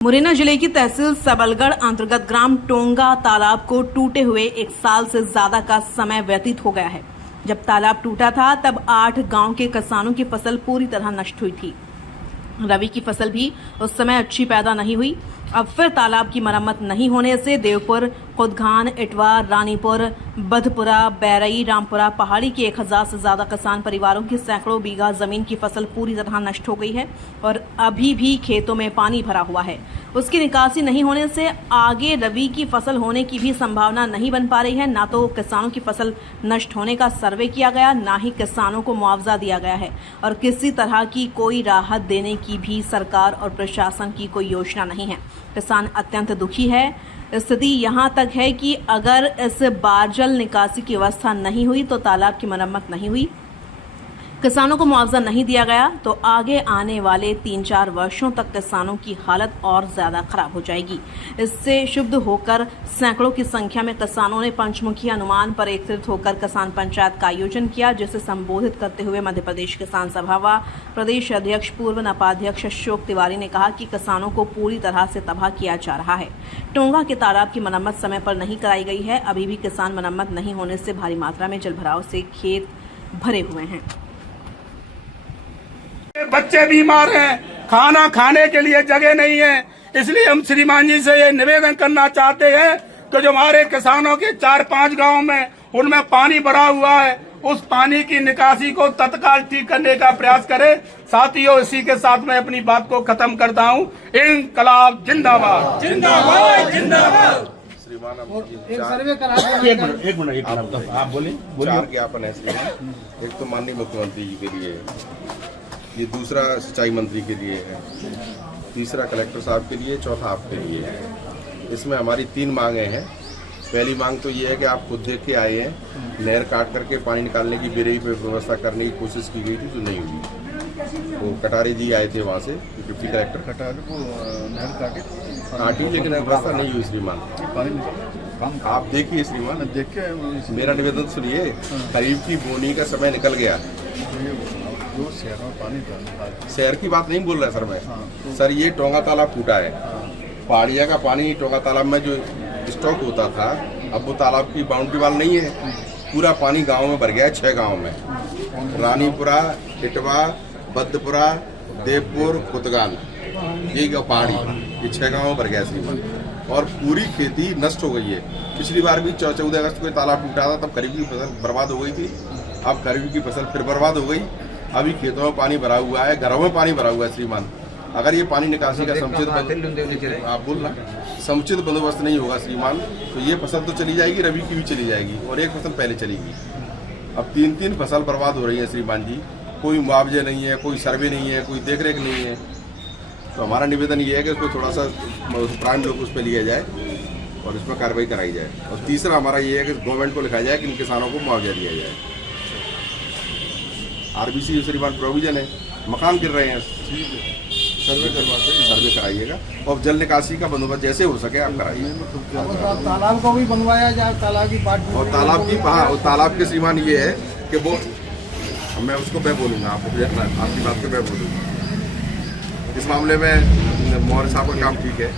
मुरैना जिले की तहसील सबलगढ़ अंतर्गत ग्राम टोंगा तालाब को टूटे हुए 1 साल से ज्यादा का समय व्यतीत हो गया है। जब तालाब टूटा था तब 8 गांव के किसानों की फसल पूरी तरह नष्ट हुई थी। रबी की फसल भी उस समय अच्छी पैदा नहीं हुई। अब फिर तालाब की मरम्मत नहीं होने से देवपुर, खुदघान, इटवा, रानीपुर, बधपुरा, बैरई, रामपुरा पहाड़ी के 1000 से ज्यादा किसान परिवारों की सैकड़ों बीघा जमीन की फसल पूरी तरह नष्ट हो गई है और अभी भी खेतों में पानी भरा हुआ है। उसकी निकासी नहीं होने से आगे रबी की फसल होने की भी संभावना नहीं बन पा रही है। ना तो किसानों की फसल नष्ट होने का सर्वे किया गया, ना ही किसानों को मुआवजा दिया गया है और किसी तरह की कोई राहत देने की भी सरकार और प्रशासन की कोई योजना नहीं है। किसान अत्यंत दुखी है। स्थिति यहाँ तक है कि अगर इस बारजल निकासी की व्यवस्था नहीं हुई तो तालाब की मरम्मत नहीं हुई, किसानों को मुआवजा नहीं दिया गया तो आगे आने वाले 3-4 वर्षों तक किसानों की हालत और ज्यादा खराब हो जाएगी। इससे क्षुब्ध होकर सैकड़ों की संख्या में किसानों ने पंचमुखी अनुमान पर एकत्रित होकर किसान पंचायत का आयोजन किया, जिसे संबोधित करते हुए मध्य प्रदेश किसान सभा व प्रदेश अध्यक्ष पूर्व नपाध्यक्ष अशोक तिवारी ने कहा कि किसानों को पूरी तरह से तबाह किया जा रहा है। टोंगा के तालाब की मरम्मत समय पर नहीं कराई गई है। अभी भी किसान मरम्मत नहीं होने से भारी मात्रा में जलभराव से खेत भरे हुए हैं। बच्चे बीमार हैं, खाना खाने के लिए जगह नहीं है। इसलिए हम श्रीमान जी से ये निवेदन करना चाहते हैं कि जो हमारे किसानों के 4-5 गांव में उनमें पानी भरा हुआ है, उस पानी की निकासी को तत्काल ठीक करने का प्रयास करें। साथियों, इसी के साथ मैं अपनी बात को खत्म करता हूं। इंकलाब जिंदाबाद, जिंदाबाद, जिंदाबाद। एक सर्वे करा एक मिनट आप बोलिए। 4 ज्ञापन है श्रीमान। एक तो माननीय मुख्यमंत्री जी के लिए, ये दूसरा सिंचाई मंत्री के लिए है, तीसरा कलेक्टर साहब के लिए, चौथा आपके लिए है। इसमें हमारी 3 मांगे हैं। पहली मांग तो ये है कि आप खुद देख के आए हैं, नहर काट करके पानी निकालने की बिरेई पे व्यवस्था करने की कोशिश की गई थी तो नहीं हुई। वो कटारे जी आए थे वहाँ से, डिप्टी कलेक्टर कटारे को नहर काटी, लेकिन व्यवस्था नहीं हुई श्रीमान। आप देखिए श्रीमान, देख के मेरा निवेदन सुनिए। खरीफ की बोनी का समय निकल गया। जो शहर में पानी शहर की बात नहीं बोल रहा सर मैं। सर ये टोंगा तालाब टूटा है। पहाड़िया का पानी टोंगा तालाब में जो स्टॉक होता था, अब वो तालाब की बाउंड्री वाल नहीं है। पूरा पानी गांव में भर गया है। 6 गांव में, रानीपुरा, इटवा, बद्धपुरा, देवपुर, खुदगान, ये पहाड़ी, ये 6 गांव में भर गया श्रीमान। और पूरी खेती नष्ट हो गई है। पिछली बार भी 14 अगस्त को तालाब टूटा था, तब खरीफ की फसल बर्बाद हो गई थी। अब खरीफ की फसल फिर बर्बाद हो गई। अभी खेतों में पानी भरा हुआ है, घरों में पानी भरा हुआ है श्रीमान। अगर ये पानी निकासी का समुचित बंदोबस्त नहीं होगा श्रीमान, तो ये फसल तो चली जाएगी, रबी की भी चली जाएगी और एक फसल पहले चलेगी। अब 3-3 फसल बर्बाद हो रही है श्रीमान जी। कोई मुआवजे नहीं है, कोई सर्वे नहीं है, कोई देखरेख नहीं है। तो हमारा निवेदन ये है कि इसको थोड़ा सा प्राइम लोग उस पर लिया जाए और इस पर कार्रवाई कराई जाए। और तीसरा हमारा ये है कि गवर्नमेंट को लिखा जाए कि इन किसानों को मुआवजा दिया जाए। आरबीसी श्रीमान प्रोविजन है, मकान गिर रहे हैं, सर्वे करवाते हैं, सर्वे कराइएगा और जल निकासी का बंदोबस्त जैसे हो सके आप कराइए। तालाब को भी बनवाया जाए, तालाब की बात और तालाब के श्रीमान ये है कि वो मैं उसको मैं बोलूँगा, आपकी बात को मैं बोलूँगा। इस मामले में मौर्य साहब का काम ठीक है।